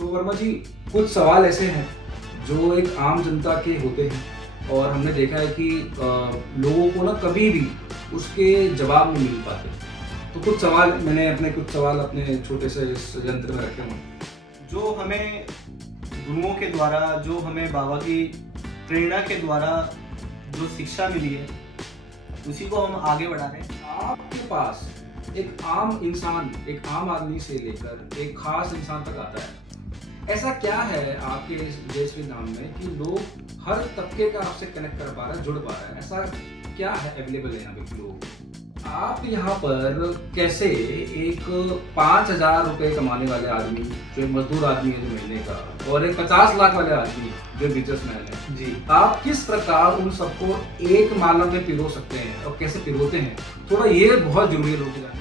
तो वर्मा जी, कुछ सवाल ऐसे हैं जो एक आम जनता के होते हैं और हमने देखा है कि लोगों को ना कभी भी उसके जवाब नहीं मिल पाते। तो कुछ सवाल अपने छोटे से इस यंत्र में रखे हुए जो हमें गुरुओं के द्वारा, जो हमें बाबा की प्रेरणा के द्वारा जो शिक्षा मिली है, उसी को हम आगे बढ़ा रहे हैं। आपके पास एक आम इंसान, एक आम आदमी से लेकर एक खास इंसान तक आता है। ऐसा क्या है आपके इस देश के नाम में कि लोग हर तबके का आपसे कनेक्ट कर पा रहा है, जुड़ पा रहा है? ऐसा क्या है अवेलेबल है यहाँ पे लोग? आप यहाँ पर कैसे एक 5,000 रुपए कमाने वाले आदमी, जो मजदूर आदमी है जो महीने का, और एक 50 लाख वाले आदमी जो बिजनेसमैन है जी, आप किस प्रकार उन सबको एक माला में पिरो सकते हैं और कैसे पिरोते हैं? थोड़ा ये बहुत जरूरी है लोगों के जानना।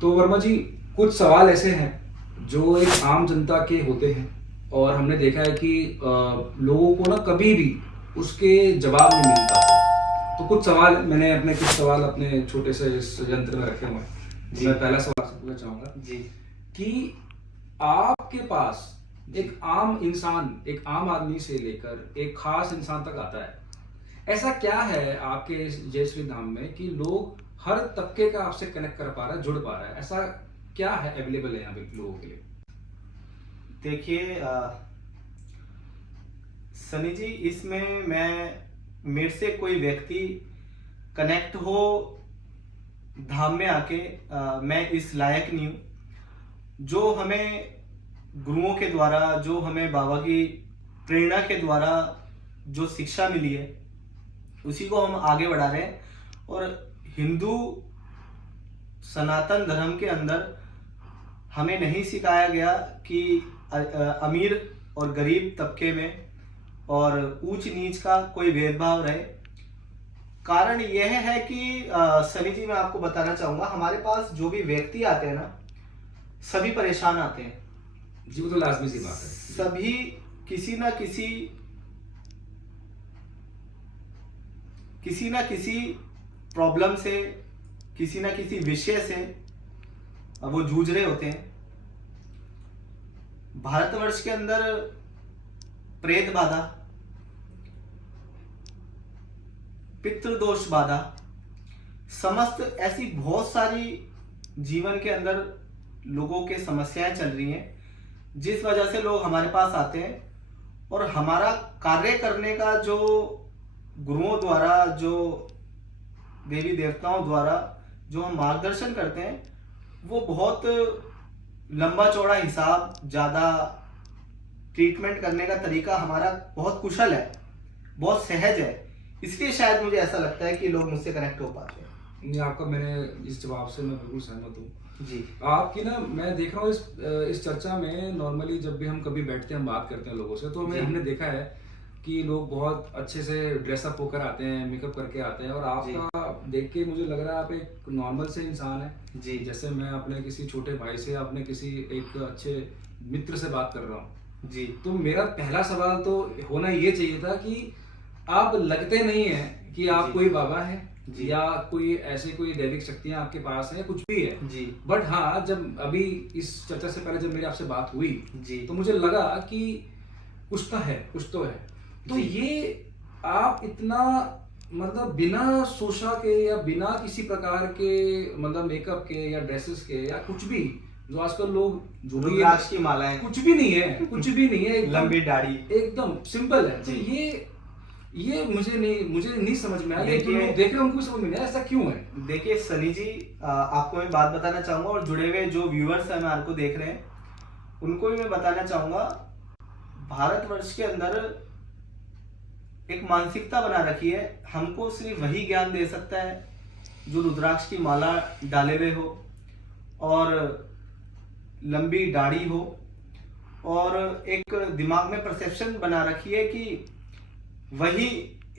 तो वर्मा जी, कुछ सवाल ऐसे हैं जो एक आम जनता के होते हैं और हमने देखा है कि लोगों को ना कभी भी उसके जवाब नहीं मिल पाते। तो कुछ सवाल अपने छोटे से इस यंत्र में रखे हुए हैं। मैं पहला सवाल आपसे पूछना चाहूंगा जी कि आपके पास एक आम इंसान, एक आम आदमी से लेकर एक खास इंसान तक आता है। ऐसा क्या है आपके इस जय श्री धाम में कि लोग हर तबके का आपसे कनेक्ट कर पा रहा है, जुड़ पा रहा है? ऐसा क्या है अवेलेबल है यहाँ पे लोगों के लिए? देखिए सनी जी, इसमें मेरे से कोई व्यक्ति कनेक्ट हो धाम में आके, मैं इस लायक नहीं हूँ। जो हमें गुरुओं के द्वारा, जो हमें बाबा की प्रेरणा के द्वारा जो शिक्षा मिली है, उसी को हम आगे बढ़ा रहे हैं। और हिंदू सनातन धर्म के अंदर हमें नहीं सिखाया गया कि अमीर और गरीब तबके में और ऊंच नीच का कोई भेदभाव रहे। कारण यह है कि सनी जी, मैं आपको बताना चाहूंगा, हमारे पास जो भी व्यक्ति आते हैं ना, सभी परेशान आते हैं जी। वो तो लाजमी सी बात है। सभी किसी ना किसी प्रॉब्लम से, किसी ना किसी विषय से वो जूझ रहे होते हैं। भारतवर्ष के अंदर प्रेत बाधा, पितृदोष बाधा, समस्त ऐसी बहुत सारी जीवन के अंदर लोगों के समस्याएं चल रही हैं, जिस वजह से लोग हमारे पास आते हैं। और हमारा कार्य करने का जो गुरुओं द्वारा, जो देवी देवताओं द्वारा जो हम मार्गदर्शन करते हैं, वो बहुत लंबा चौड़ा हिसाब, ज़्यादा ट्रीटमेंट करने का तरीका हमारा बहुत कुशल है, बहुत सहज है। इसलिए शायद मुझे ऐसा लगता है कि लोग मुझसे कनेक्ट हो पाते हैं। नहीं, आपका मैंने इस जवाब से मैं बिल्कुल सहमत हूँ जी। आपकी ना, मैं देख रहा हूँ इस चर्चा में नॉर्मली जब भी हम कभी बैठते हैं, हम बात करते हैं लोगों से, तो हमने देखा है कि लोग बहुत अच्छे से ड्रेसअप होकर आते हैं, मेकअप करके आते हैं, और आपका देख के मुझे लग रहा है आप एक नॉर्मल से इंसान है जी। जैसे मैं अपने किसी छोटे भाई से, अपने किसी एक अच्छे मित्र से बात कर रहा हूँ जी। तो मेरा पहला सवाल तो होना ये चाहिए था कि आप लगते नहीं है कि आप कोई बाबा है जी, या कोई ऐसे कोई दैविक शक्तियां आपके पास है, कुछ भी है जी। बट हाँ, जब अभी इस चर्चा से पहले जब मेरी आपसे बात हुई जी, तो मुझे लगा कि कुछ तो है। तो ये आप इतना मतलब बिना सोचा के या बिना किसी प्रकार के मतलब मेकअप के या ड्रेसेस के या कुछ भी, जो आजकल लोग जो भी रुद्राक्ष की मालाएं, कुछ भी नहीं है, लंबी दाढ़ी, एकदम सिंपल है। तो ये मुझे नहीं समझ में आया। देखिए, लोग देख रहे हैं, उनको समझ में नहीं आया, ऐसा क्यों है? देखिए सनी जी, आपको मैं बात बताना चाहूंगा, और जुड़े हुए जो व्यूअर्स हैं हमारे को देख रहे हैं, उनको भी मैं बताना चाहूंगा, भारतवर्ष के अंदर एक मानसिकता बना रखी है, हमको सिर्फ वही ज्ञान दे सकता है जो रुद्राक्ष की माला डाले हुए हो और लंबी दाढ़ी हो, और एक दिमाग में परसेप्शन बना रखी है कि वही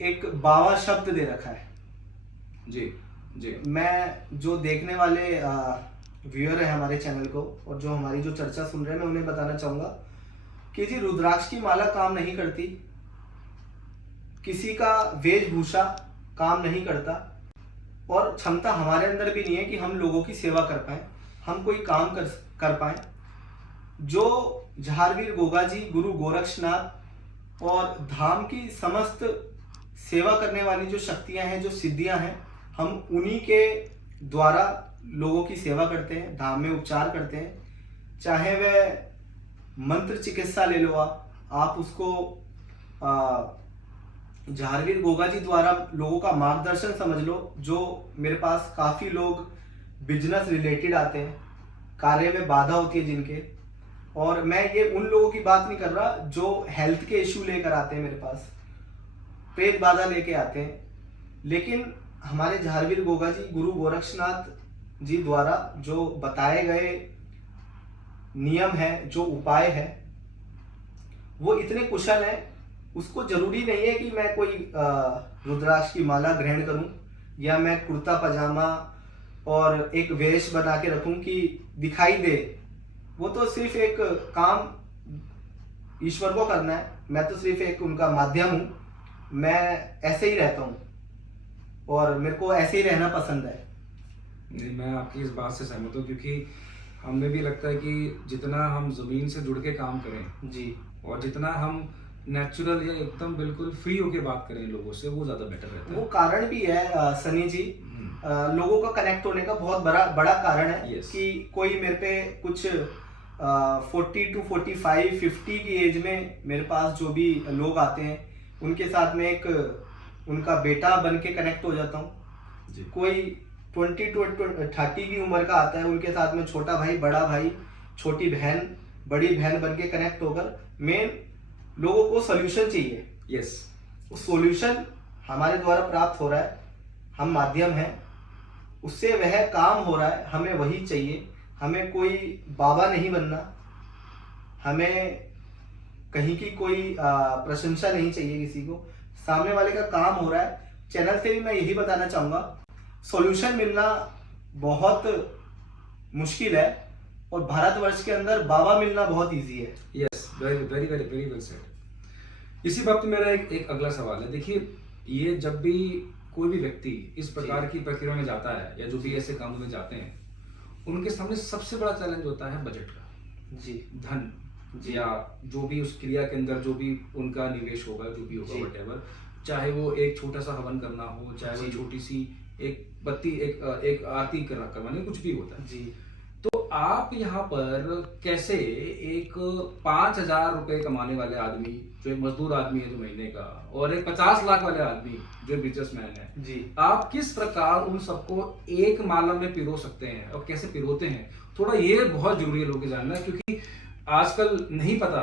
एक बाबा शब्द दे रखा है जी जी। मैं जो देखने वाले व्यूअर है हमारे चैनल को, और जो हमारी जो चर्चा सुन रहे हैं, मैं उन्हें बताना चाहूंगा कि जी, रुद्राक्ष की माला काम नहीं करती, किसी का वेशभूषा काम नहीं करता, और क्षमता हमारे अंदर भी नहीं है कि हम लोगों की सेवा कर पाए, हम कोई काम कर पाए। जो झारवीर गोगा जी, गुरु गोरक्षनाथ और धाम की समस्त सेवा करने वाली जो शक्तियां हैं, जो सिद्धियां हैं, हम उन्हीं के द्वारा लोगों की सेवा करते हैं, धाम में उपचार करते हैं। चाहे वह मंत्र चिकित्सा ले लो, आप उसको झारवीर गोगा जी द्वारा लोगों का मार्गदर्शन समझ लो। जो मेरे पास काफ़ी लोग बिजनेस रिलेटेड आते हैं, कार्य में बाधा होती है जिनके, और मैं ये उन लोगों की बात नहीं कर रहा जो हेल्थ के इश्यू लेकर आते हैं मेरे पास, पेट बाधा लेके आते हैं, लेकिन हमारे झारवीर गोगा जी, गुरु गोरक्षनाथ जी द्वारा जो बताए गए नियम है, जो उपाय है, वो इतने कुशल हैं। उसको जरूरी नहीं है कि मैं कोई रुद्राक्ष की माला ग्रहण करूं या मैं कुर्ता पजामा और एक वेश बना के रखूं कि दिखाई दे। वो तो सिर्फ एक काम ईश्वर को करना है, मैं तो सिर्फ एक उनका माध्यम हूं। मैं ऐसे ही रहता हूं और मेरे को ऐसे ही रहना पसंद है। नहीं, मैं आपकी इस बात से सहमत हूँ, क्योंकि हमें भी लगता है कि जितना हम ज़मीन से जुड़ के काम करें जी, और जितना हम नेचुरल या एकदम बिल्कुल फ्री होके बात करें लोगों से, वो ज़्यादा बेटर रहता है। वो कारण भी है सनी जी, लोगों का कनेक्ट होने का बहुत बड़ा कारण है। Yes. कि कोई मेरे पे कुछ 40 to 45 50 की एज में मेरे पास जो भी लोग आते हैं, उनके साथ में एक उनका बेटा बन के कनेक्ट हो जाता हूँ। कोई 20 to 30 की उम्र का आता है, उनके साथ में छोटा भाई, बड़ा भाई, छोटी बहन, बड़ी बहन बन के कनेक्ट होकर, मेन लोगों को सोल्यूशन चाहिए। यस, उस सोल्यूशन हमारे द्वारा प्राप्त हो रहा है, हम माध्यम हैं, उससे वह काम हो रहा है, हमें वही चाहिए। हमें कोई बाबा नहीं बनना, हमें कहीं की कोई प्रशंसा नहीं चाहिए किसी को, सामने वाले का काम हो रहा है। चैनल से भी मैं यही बताना चाहूँगा, सॉल्यूशन मिलना बहुत मुश्किल है और भारतवर्ष के अंदर बाबा मिलना बहुत इजी है। Yes, very very very very well said. इसी बात पे मेरा एक अगला सवाल है। देखिए, ये जब भी कोई भी व्यक्ति इस प्रकार की प्रक्रिया में जाता है या जो भी ऐसे कामों में जाते हैं, उनके सामने सबसे बड़ा चैलेंज होता है बजट का, जी, धन, या जो भी उस क्रिया के अंदर जो भी उनका निवेश होगा, जो भी होगा, वटेवर, चाहे वो एक छोटा सा हवन करना हो, चाहे वो छोटी सी एक बत्ती, एक आरती करवानी, कुछ भी होता है। जी, तो आप यहाँ पर कैसे एक 5,000 रुपए कमाने वाले आदमी, जो एक मजदूर आदमी है जो महीने का, और एक 50 लाख वाले आदमी जो बिजनेसमैन है, जी, आप किस प्रकार उन सबको एक माला में पिरो सकते हैं और कैसे पिरोते हैं? थोड़ा ये बहुत जरूरी है लोगों को जानना, क्योंकि आजकल नहीं पता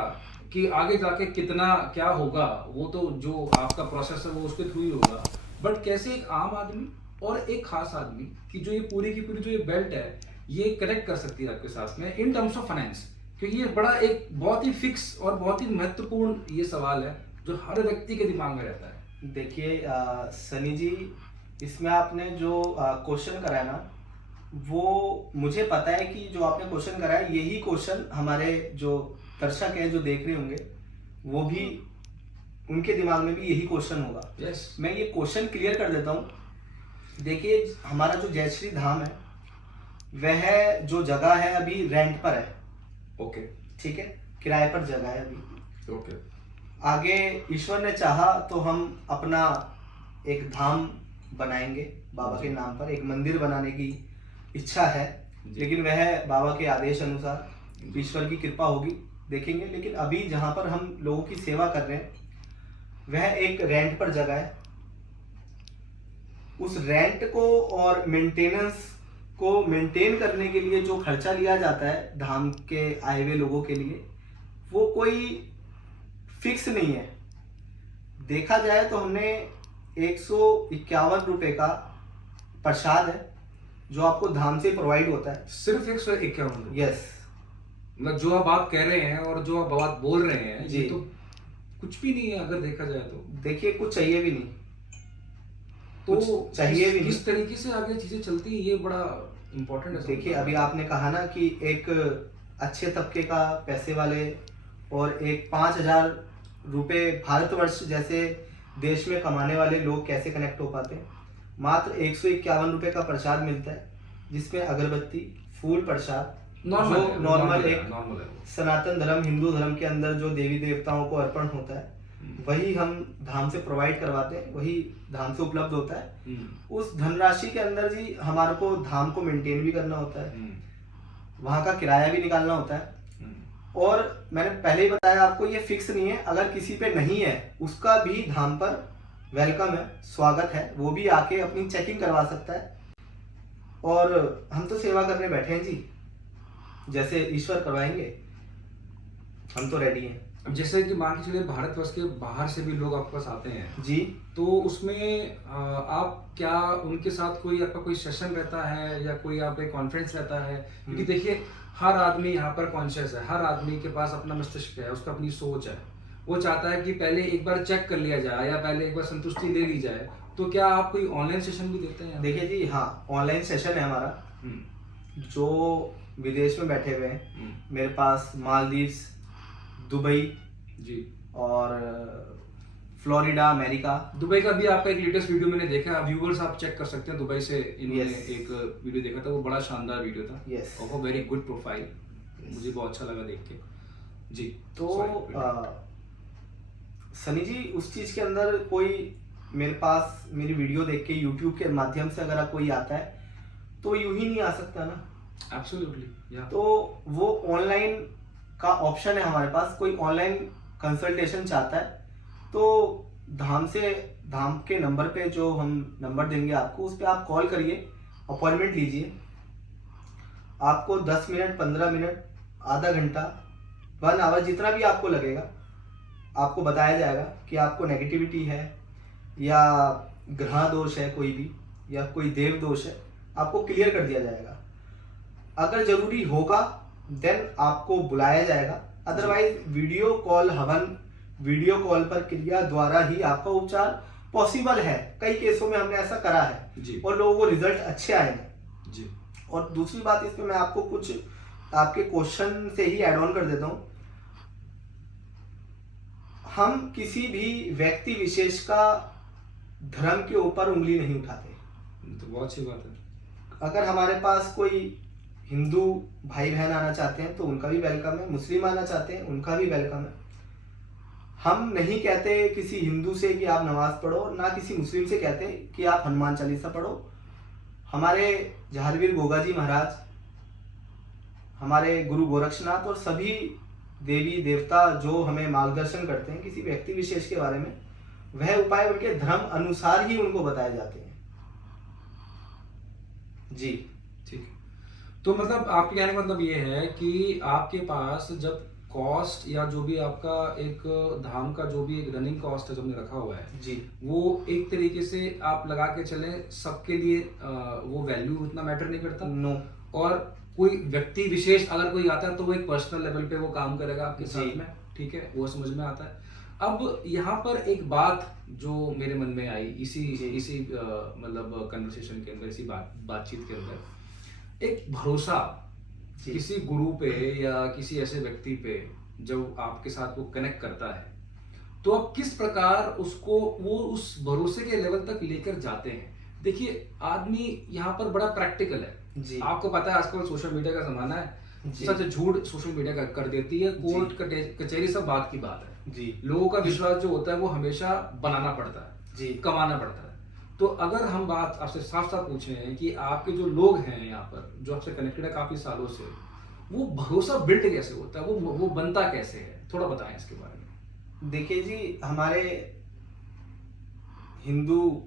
कि आगे जाके कितना क्या होगा। वो तो जो आपका प्रोसेस है वो उसके थ्रू ही होगा, बट कैसे एक आम आदमी और एक खास आदमी की जो ये पूरी की पूरी जो ये बेल्ट है, ये कनेक्ट कर सकती है आपके साथ में इन टर्म्स ऑफ फाइनेंस, क्योंकि ये बड़ा एक बहुत ही फिक्स और बहुत ही महत्वपूर्ण ये सवाल है जो हर व्यक्ति के दिमाग में रहता है। देखिए सनी जी, इसमें आपने जो क्वेश्चन करा है ना, वो मुझे पता है कि जो आपने क्वेश्चन करा है, यही क्वेश्चन हमारे जो दर्शक हैं जो देख रहे होंगे, वो भी उनके दिमाग में भी यही क्वेश्चन होगा। Yes. मैं ये क्वेश्चन क्लियर कर देता हूँ। देखिए, हमारा जो जयश्री धाम है, वह जो जगह है अभी रेंट पर है। ओके, ठीक है, किराए पर जगह है अभी। ओके, आगे ईश्वर ने चाहा तो हम अपना एक धाम बनाएंगे बाबा के नाम पर, एक मंदिर बनाने की इच्छा है, लेकिन वह बाबा के आदेश अनुसार ईश्वर की कृपा होगी, देखेंगे। लेकिन अभी जहाँ पर हम लोगों की सेवा कर रहे हैं, वह एक रेंट पर जगह है। उस रेंट को और मेंटेनेंस को मेंटेन करने के लिए जो खर्चा लिया जाता है धाम के आए हुए लोगों के लिए, वो कोई फिक्स नहीं है। देखा जाए तो हमने 151 रुपए का प्रसाद है जो आपको धाम से प्रोवाइड होता है। सिर्फ 151? यस, मतलब जो आप बात कह रहे हैं और जो आप बात बोल रहे हैं, जी, ये तो कुछ भी नहीं है अगर देखा जाए तो। देखिए, कुछ चाहिए भी नहीं, तो कुछ चाहिए भी नहीं। किस तरीके से आगे चीजें चलती है, ये बड़ा इम्पोर्टेंट है। देखिए, अभी आपने कहा ना कि एक अच्छे तबके का पैसे वाले और एक 5,000 रुपये भारतवर्ष जैसे देश में कमाने वाले लोग कैसे कनेक्ट हो पाते हैं। मात्र 151 रुपए का प्रसाद मिलता है, जिसमें अगरबत्ती, फूल, प्रसाद नॉर्मल जो है, नॉर्मल एक नॉर्मल है वो। सनातन धर्म, हिंदू धर्म के अंदर जो देवी देवताओं को अर्पण होता है, वही हम धाम से प्रोवाइड करवाते हैं, वही धाम से उपलब्ध होता है। उस धनराशि के अंदर जी हमारे को धाम को मेंटेन भी करना होता है, वहाँ का किराया भी निकालना होता है। और मैंने पहले ही बताया आपको, ये फिक्स नहीं है, अगर किसी पे नहीं है उसका भी धाम पर वेलकम है, स्वागत है, वो भी आके अपनी चेकिंग करवा सकता है। और हम तो सेवा करने बैठे हैं जी, जैसे ईश्वर करवाएंगे, हम तो रेडी हैं। अब जैसे कि मान के चलिए भारतवर्ष के बाहर से भी लोग आपके पास आते हैं जी, तो उसमें आप क्या उनके साथ कोई आपका कोई सेशन रहता है या कोई आप एक कॉन्फ्रेंस रहता है? क्योंकि देखिए हर आदमी यहाँ पर कॉन्शियस है, हर आदमी के पास अपना मस्तिष्क है, उसका अपनी सोच है, वो चाहता है कि पहले एक बार चेक कर लिया जाए या पहले एक बार संतुष्टि ले ली जाए। तो क्या आप कोई ऑनलाइन सेशन भी देते हैं? देखिए जी, हाँ, ऑनलाइन सेशन है हमारा। जो विदेश में बैठे हुए हैं, मेरे पास मालदीव्स, दुबई जी और फ्लोरिडा, अमेरिका। दुबई का भी आपका एक लेटेस्ट वीडियो मैंने देखा, व्यूअर्स आप चेक कर सकते हैं, दुबई से इन्होंने Yes. एक वीडियो देखा था, वो बड़ा शानदार वीडियो था। Yes. और वेरी गुड प्रोफाइल, मुझे बहुत अच्छा लगा देख के जी। तो Sorry. सनी जी, उस चीज के अंदर कोई मेरे पास मेरी वीडियो देख के यूट्यूब के माध्यम से अगर कोई आता है तो यूं ही नहीं आ सकता ना। एब्सोल्युटली, या तो वो ऑनलाइन का ऑप्शन है हमारे पास। कोई ऑनलाइन कंसल्टेशन चाहता है तो धाम के नंबर पे, जो हम नंबर देंगे आपको, उस पर आप कॉल करिए, अपॉइंटमेंट लीजिए। आपको 10 मिनट, 15 मिनट, आधा घंटा, 1 आवर, जितना भी आपको लगेगा, आपको बताया जाएगा कि आपको नेगेटिविटी है या ग्रह दोष है कोई भी, या कोई देव दोष है, आपको क्लियर कर दिया जाएगा। अगर जरूरी होगा देन आपको बुलाया जाएगा, अदरवाइज वीडियो कॉल हवन, वीडियो कॉल पर क्रिया द्वारा ही आपका उपचार पॉसिबल है। कई केसों में हमने ऐसा करा है जी। और लोगों को रिजल्ट अच्छे आए हैं जी। और दूसरी बात, इसमें मैं आपको कुछ आपके क्वेश्चन से ही ऐड ऑन कर देता हूँ। हम किसी भी व्यक्ति विशेष का धर्म के ऊपर उंगली नहीं उठाते। तो बहुत अच्छी बात है। अगर हमारे पास कोई हिंदू भाई बहन आना चाहते हैं तो उनका भी वेलकम है, मुस्लिम आना चाहते हैं उनका भी वेलकम है। हम नहीं कहते किसी हिंदू से कि आप नमाज पढ़ो, ना किसी मुस्लिम से कहते कि आप हनुमान चालीसा पढ़ो। हमारे झारवीर गोगा जी महाराज, हमारे गुरु गोरक्षनाथ और सभी देवी देवता जो हमें मार्गदर्शन करते हैं किसी व्यक्ति विशेष के बारे में, वह उपाय उनके धर्म अनुसार ही उनको बताए जाते हैं जी। ठीक है, तो मतलब आपके कहने का मतलब ये है कि आपके पास जब कॉस्ट या जो भी आपका एक धाम का जो भी एक रनिंग कॉस्ट है जो हमने रखा हुआ है जी, वो एक तरीके से आप लगा के चले, सबके लिए वो वैल्यू उतना मैटर नहीं करता। नो। और कोई व्यक्ति विशेष अगर कोई आता है तो वो एक पर्सनल लेवल पे वो काम करेगा आपके जी। साथ में, ठीक है, वो समझ में आता है। अब यहाँ पर एक बात जो मेरे मन में आई इसी मतलब कन्वर्सेशन के अंदर, इसी बातचीत के अंदर, एक भरोसा किसी गुरु पे या किसी ऐसे व्यक्ति पे जब आपके साथ वो कनेक्ट करता है तो आप किस प्रकार उसको वो उस भरोसे के लेवल तक लेकर जाते हैं। देखिए आदमी यहाँ पर बड़ा प्रैक्टिकल है जी। आपको पता है आजकल सोशल मीडिया का जमाना है, जी। सच झूठ सोशल मीडिया कर देती है, कोर्ट कचहरी सब बात की बात है जी। लोगों का विश्वास जो होता है वो हमेशा बनाना पड़ता है जी। कमाना पड़ता है। तो अगर हम बात आपसे साफ साफ पूछें कि आपके जो लोग हैं यहाँ पर जो आपसे कनेक्टेड है काफी सालों से, वो भरोसा बिल्ड कैसे होता है, वो बनता कैसे है, थोड़ा बताएं इसके बारे में। देखिए जी, हमारे हिंदू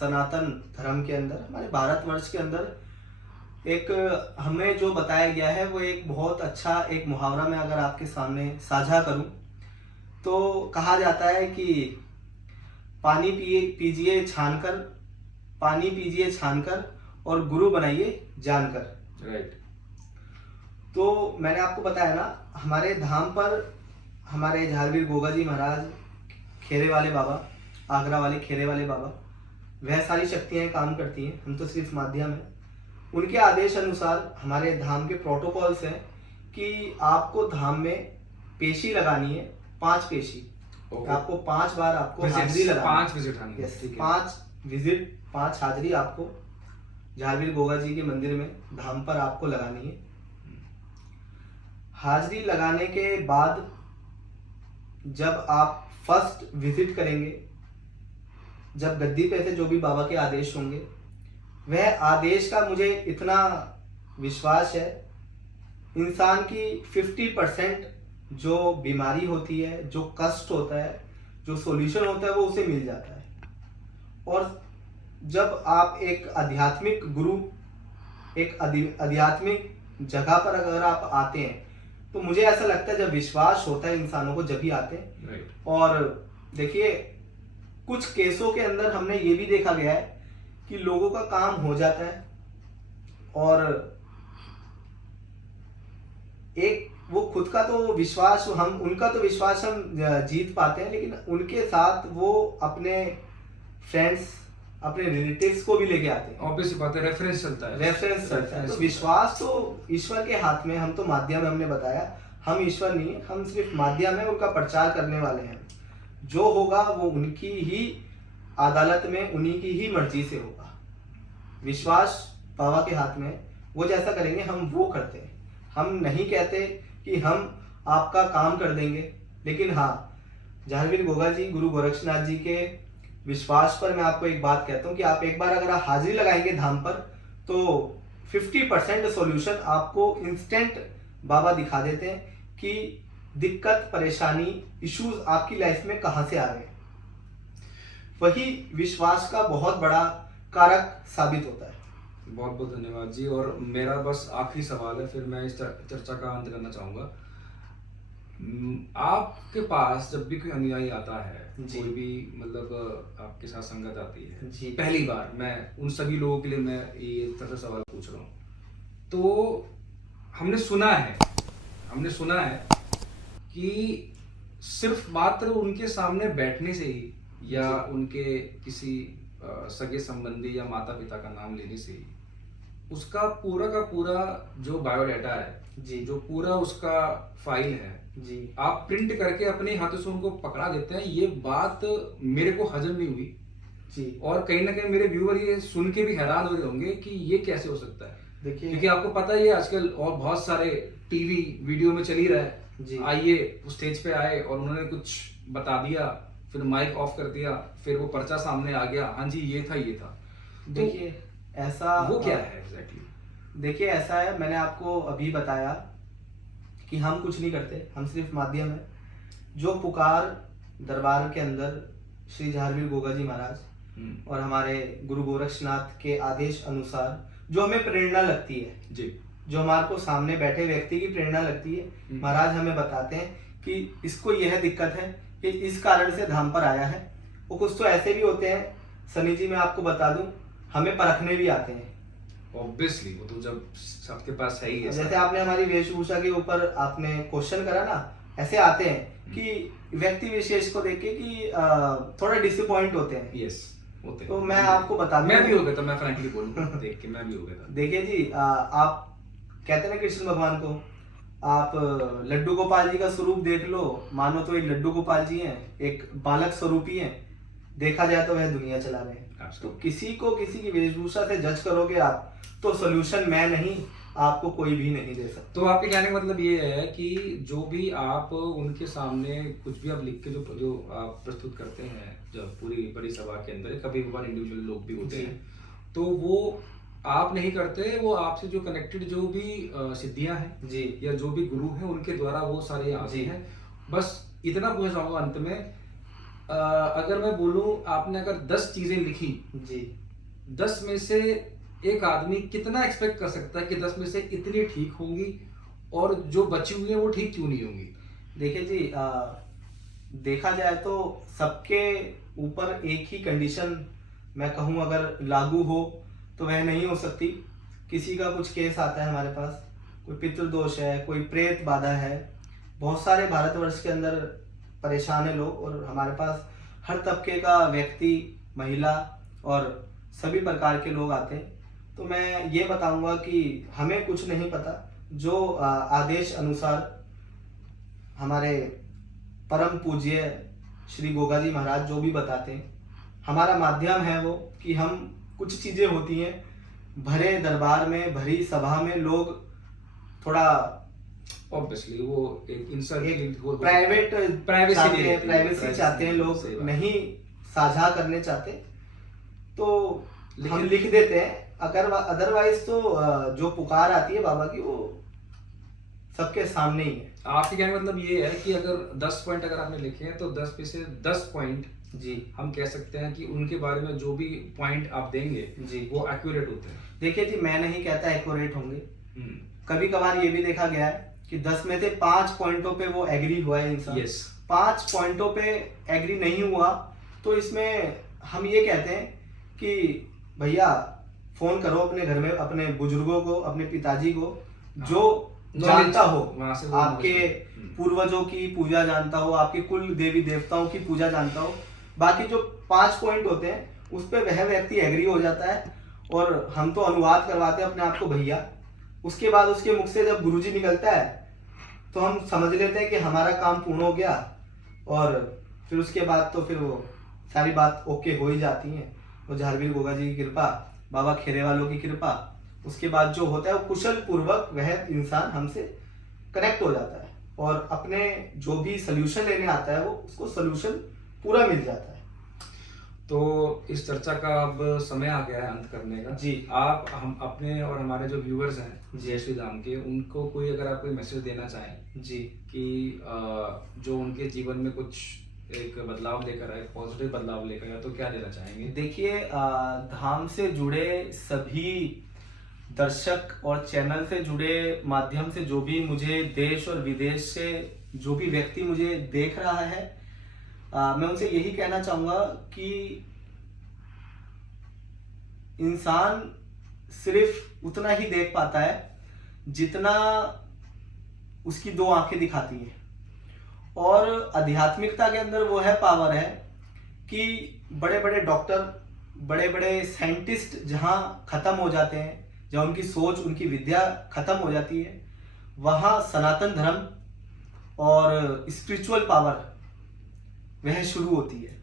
सनातन धर्म के अंदर, हमारे भारतवर्ष के अंदर एक हमें जो बताया गया है वो एक बहुत अच्छा एक मुहावरा में अगर आपके सामने साझा करूं तो कहा जाता है कि पानी पीजिए छानकर, पानी पीजिए छानकर और गुरु बनाइए जानकर। राइट। तो मैंने आपको बताया ना, हमारे धाम पर हमारे झारवीर गोगा जी महाराज, खेरे वाले बाबा, आगरा वाले खेरे वाले बाबा, वह सारी शक्तियाँ काम करती हैं, हम तो सिर्फ माध्यम हैं। उनके आदेश अनुसार हमारे धाम के प्रोटोकॉल्स हैं कि आपको धाम में पेशी लगानी है, 5 पेशी। आपको 5 बार आपको हाजिरी लगानी है। 5 विजिट, 5 विजिट 5 हाजरी आपको झारवीर गोगा जी के मंदिर में धाम पर आपको लगानी है। हाजरी लगाने के बाद जब आप फर्स्ट विजिट करेंगे, जब गद्दी पे से जो भी बाबा के आदेश होंगे, वह आदेश का मुझे इतना विश्वास है, इंसान की 50% जो बीमारी होती है, जो कष्ट होता है, जो सॉल्यूशन होता है, वो उसे मिल जाता है। और जब आप एक आध्यात्मिक गुरु, एक आध्यात्मिक जगह पर अगर आप आते हैं, तो मुझे ऐसा लगता है जब विश्वास होता है इंसानों को, जब भी आते हैं। Right. और देखिए, कुछ केसों के अंदर हमने ये भी देखा गया है कि लोगों का काम हो जाता है और एक वो खुद का तो विश्वास उनका तो विश्वास हम जीत पाते हैं, लेकिन उनके साथ वो अपने फ्रेंड्स, अपने रिलेटिव्स को भी लेके आते हैं। ऑब्वियसली बात है, रेफरेंस चलता है। रेफरेंस चलता है। तो विश्वास तो ईश्वर के हाथ में, हम तो माध्यम है, हमने बताया हम ईश्वर नहीं है, हम सिर्फ माध्यम है, उनका प्रचार करने वाले हैं। जो होगा वो उनकी ही अदालत में, उन्हीं की ही मर्जी से होगा। विश्वास बाबा के हाथ में, वो जैसा करेंगे हम वो करते हैं। हम नहीं कहते कि हम आपका काम कर देंगे, लेकिन हाँ, झारवीर गोगा जी, गुरु गोरक्षनाथ जी के विश्वास पर मैं आपको एक बात कहता हूँ कि आप एक बार अगर आप हाजिरी लगाएंगे धाम पर, तो 50% सॉल्यूशन आपको इंस्टेंट बाबा दिखा देते हैं कि दिक्कत, परेशानी, इश्यूज आपकी लाइफ में कहाँ से आ रहे हैं। वही विश्वास का बहुत बड़ा कारक साबित होता है। बहुत बहुत धन्यवाद जी। और मेरा बस आखिरी सवाल है, फिर मैं इस चर्चा का अंत करना चाहूँगा। आपके पास जब भी कोई अनुयायी आता है, कोई भी मतलब आपके साथ संगत आती है जी, पहली बार, मैं उन सभी लोगों के लिए मैं ये तरह से सवाल पूछ रहा हूँ। तो हमने सुना है कि सिर्फ मात्र उनके सामने बैठने से ही, या उनके किसी सगे संबंधी या माता पिता का नाम लेने से ही, उसका पूरा का पूरा जो बायोडाटा है जी, जो पूरा उसका फाइल है जी, आप प्रिंट करके अपने हाथों से उनको पकड़ा देते हैं। ये बात मेरे को हजम नहीं हुई जी। और कहीं ना कहीं मेरे व्यूअर ये सुन के भी हैरान हो रहे होंगे कि ये कैसे हो सकता है। देखिए, क्योंकि आपको पता ही है आजकल और बहुत सारे टीवी वीडियो में चल ही रहा जी, है, आइए स्टेज पे आए और उन्होंने कुछ बता दिया, फिर माइक ऑफ कर दिया, फिर वो पर्चा सामने आ गया, हाँ जी ये था। देखिए ऐसा वो क्या है एग्जैक्टली? देखिए ऐसा है, मैंने आपको अभी बताया कि हम कुछ नहीं करते, हम सिर्फ माध्यम है। जो पुकार दरबार के अंदर श्री झारवीर गोगा जी महाराज और हमारे गुरु गोरक्षनाथ के आदेश अनुसार जो हमें प्रेरणा लगती है जी, जो हमारे को सामने बैठे व्यक्ति की प्रेरणा लगती है, महाराज हमें बताते हैं कि इसको यह दिक्कत है, कि इस कारण से धाम पर आया है। वो कुछ तो ऐसे भी होते हैं, सनी जी मैं आपको बता दूं, हमें परखने भी आते हैं। ऑब्वियसली वो तो जब सबके पास है ही है। जैसे आपने हमारी वेशभूषा के ऊपर आपने क्वेश्चन करा ना, ऐसे आते हैं कि व्यक्ति विशेष को देख के कि थोड़ा डिसअपॉइंट होते हैं। यस, होते हैं। तो मैं आपको बता दूं, मैं भी हो गया था, मैं फ्रैंकली बोलूं देख के मैं भी हो गया था। देखिए जी, आप कहते हैं ना कृष्ण भगवान को, आप लड्डू गोपाल जी का स्वरूप देख लो, मानो तो एक लड्डू गोपाल जी हैं, एक बालक स्वरूप ही हैं, देखा जाए तो वह दुनिया चला रहे हैं। तो किसी को किसी की वेशभूषा से जज करोगे आप, तो सोल्यूशन मैं नहीं, आपको कोई भी नहीं दे सकता। तो आपके कहने का मतलब ये है कि जो भी आप उनके सामने कुछ भी आप लिख के जो आप प्रस्तुत करते हैं, जब पूरी बड़ी सभा के अंदर, कभी कभार इंडिविजुअल लोग भी होते हैं, तो वो आप नहीं करते, वो आपसे जो कनेक्टेड जो भी सिद्धियां हैं जी, या जो भी गुरु हैं उनके द्वारा वो सारे आते हैं। बस इतना पूछना चाहूंगा अंत में, अगर मैं बोलूं आपने अगर 10 चीजें लिखी जी, 10 में से एक आदमी कितना एक्सपेक्ट कर सकता है कि 10 में से इतनी ठीक होंगी, और जो बची हुई है वो ठीक क्यों नहीं होंगी? देखिए जी, देखा जाए तो सबके ऊपर एक ही कंडीशन मैं कहूँ अगर लागू हो तो वह नहीं हो सकती। किसी का कुछ केस आता है हमारे पास, कोई पितृदोष है, कोई प्रेत बाधा है, बहुत सारे भारतवर्ष के अंदर परेशान है लोग, और हमारे पास हर तबके का व्यक्ति, महिला और सभी प्रकार के लोग आते हैं। तो मैं ये बताऊंगा कि हमें कुछ नहीं पता, जो आदेश अनुसार हमारे परम पूज्य श्री गोगा जी महाराज जो भी बताते हैं, हमारा माध्यम है वो कि हम कुछ चीजें होती हैं भरे दरबार में, भरी सभा में लोग थोड़ा ऑब्वियसली वो एक इंसल्ट एक हो प्राइवेट प्राइवेसी चाहते नहीं हैं, रहती, प्राइवेसी चाहते हैं लोग, सही बात। नहीं साझा करने चाहते, तो हम लेकिन- लिख देते हैं। अगर अदरवाइज तो जो पुकार आती है बाबा की वो सबके सामने ही है। आपके कहने का मतलब ये है कि अगर 10 पॉइंट अगर आपने लिखे हैं तो 10 में से 10 पॉइंट जी हम कह सकते हैं कि उनके बारे में जो भी पॉइंट आप देंगे जी वो एक्यूरेट होते हैं। देखिए जी, मैं नहीं कहता एक्यूरेट होंगे, हम्म, कभी कभार ये भी देखा गया है कि 10 में से 5 पॉइंटों पे वो एग्री हुआ है इंसान, यस 5 पॉइंटों पे एग्री नहीं हुआ, तो इसमें हम ये कहते हैं कि भैया फोन करो अपने घर में अपने बुजुर्गों को, अपने पिताजी को जो जानता हो, वहां से वो आपके knowledge- पूर्वजों की पूजा जानता हो, आपके कुल देवी देवताओं की पूजा जानता हो। बाकी जो 5 पॉइंट होते हैं उस पे वह व्यक्ति एग्री हो जाता है और हम तो अनुवाद करवाते हैं अपने आप को भैया। उसके बाद उसके मुख से जब गुरुजी निकलता है तो हम समझ लेते हैं कि हमारा काम पूर्ण हो गया, और फिर उसके बाद तो फिर वो सारी बात ओके हो ही जाती है। वो झारवीर गोगा जी की कृपा, बाबा खेरे वालों की कृपा, उसके बाद जो होता है वो कुशल पूर्वक वह इंसान हमसे कनेक्ट हो जाता है और अपने जो भी सोल्यूशन लेने आता है वो उसको सोल्यूशन पूरा मिल जाता है। तो इस चर्चा का अब समय आ गया है अंत करने का। जी। आप हम अपने और हमारे जो व्यूअर्स हैं जय श्री राम के, उनको कोई अगर आप कोई मैसेज देना चाहें जी कि जो उनके जीवन में कुछ एक बदलाव लेकर आए, पॉजिटिव बदलाव लेकर आए, तो क्या देना चाहेंगे? देखिए, धाम से जुड़े सभी दर्शक और चैनल से जुड़े माध्यम से जो भी मुझे देश और विदेश से जो भी व्यक्ति मुझे देख रहा है, मैं उनसे यही कहना चाहूंगा कि इंसान सिर्फ उतना ही देख पाता है जितना उसकी 2 आंखें दिखाती हैं, और आध्यात्मिकता के अंदर वो है पावर है कि बड़े बड़े डॉक्टर, बड़े बड़े साइंटिस्ट जहाँ खत्म हो जाते हैं, जहाँ उनकी सोच, उनकी विद्या खत्म हो जाती है, वहाँ सनातन धर्म और स्पिरिचुअल पावर वह शुरू होती है।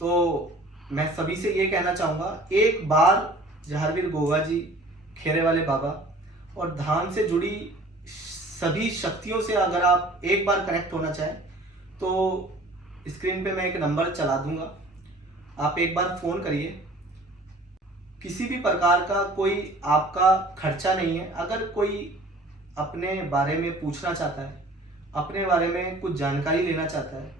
तो मैं सभी से ये कहना चाहूँगा, एक बार झारवीर गोगा जी, खेरे वाले बाबा और धाम से जुड़ी सभी शक्तियों से अगर आप एक बार कनेक्ट होना चाहें तो स्क्रीन पे मैं एक नंबर चला दूंगा, आप एक बार फ़ोन करिए। किसी भी प्रकार का कोई आपका खर्चा नहीं है। अगर कोई अपने बारे में पूछना चाहता है, अपने बारे में कुछ जानकारी लेना चाहता है,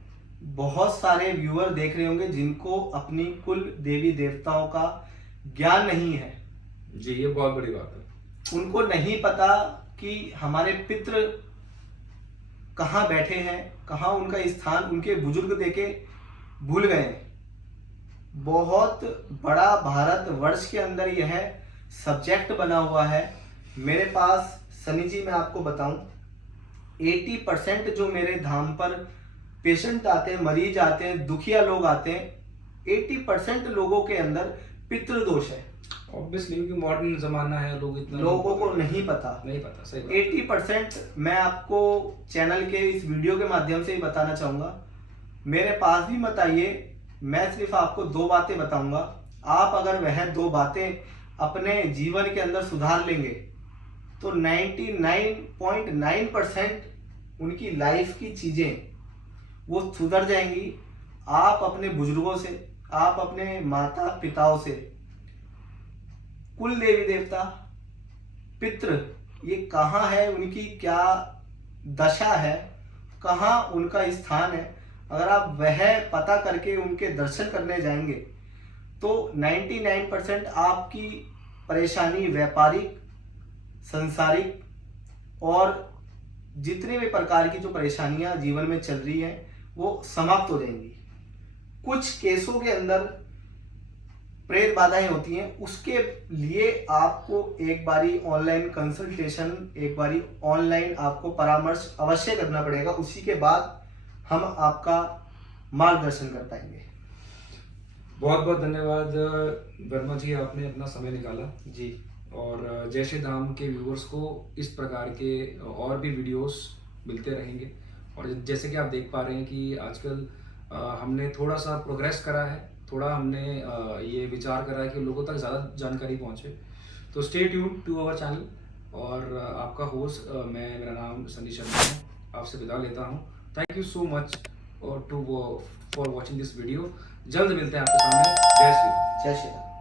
बहुत सारे व्यूअर देख रहे होंगे जिनको अपनी कुल देवी देवताओं का ज्ञान नहीं है। जी, ये बहुत बड़ी बात है। उनको नहीं पता कि हमारे पितृ कहाँ बैठे हैं, कहाँ उनका स्थान, उनके बुजुर्ग देके भूल गए हैं। बहुत बड़ा भारतवर्ष के अंदर यह सब्जेक्ट बना हुआ है। मेरे पास सनी जी, मैं आपको बताऊं, 80% जो मेरे धाम पर पेशेंट आते हैं, मरीज आते हैं, दुखिया लोग आते हैं, 80% लोगों के अंदर पितृदोष है। ऑब्वियसली क्योंकि मॉडर्न जमाना है, लोग इतना लोगों को नहीं पता। सही बात। 80% मैं आपको चैनल के इस वीडियो के माध्यम से ही बताना चाहूँगा। मेरे पास भी मत आइए, मैं सिर्फ आपको 2 बातें बताऊंगा। आप अगर वह 2 बातें अपने जीवन के अंदर सुधार लेंगे तो 99.9% उनकी लाइफ की चीज़ें वो सुधर जाएंगी। आप अपने बुजुर्गों से, आप अपने माता पिताओं से, कुल देवी देवता, पितृ, ये कहाँ है, उनकी क्या दशा है, कहाँ उनका स्थान है, अगर आप वह पता करके उनके दर्शन करने जाएंगे तो 99% आपकी परेशानी व्यापारिक, संसारिक और जितने भी प्रकार की जो परेशानियां जीवन में चल रही हैं वो समाप्त हो जाएंगी। कुछ केसों के अंदर प्रेत बाधाएं होती हैं, उसके लिए आपको एक बारी ऑनलाइन कंसल्टेशन, एक बारी ऑनलाइन आपको परामर्श अवश्य करना पड़ेगा। उसी के बाद हम आपका मार्गदर्शन कर पाएंगे। बहुत बहुत धन्यवाद वर्मा जी, आपने अपना समय निकाला जी। और जय श्री धाम के व्यूअर्स को इस प्रकार के और भी वीडियोस मिलते रहेंगे। और जैसे कि आप देख पा रहे हैं कि आजकल हमने थोड़ा सा प्रोग्रेस करा है थोड़ा हमने ये विचार करा है कि लोगों तक ज़्यादा जानकारी पहुँचे। तो stay tune to our channel. और आपका होस्ट मेरा नाम सनी शर्मा है, आपसे विदा लेता हूँ। Thank you so much for watching this video. जल्द मिलते हैं आपके सामने। जय श्री राम। जय श्री राम।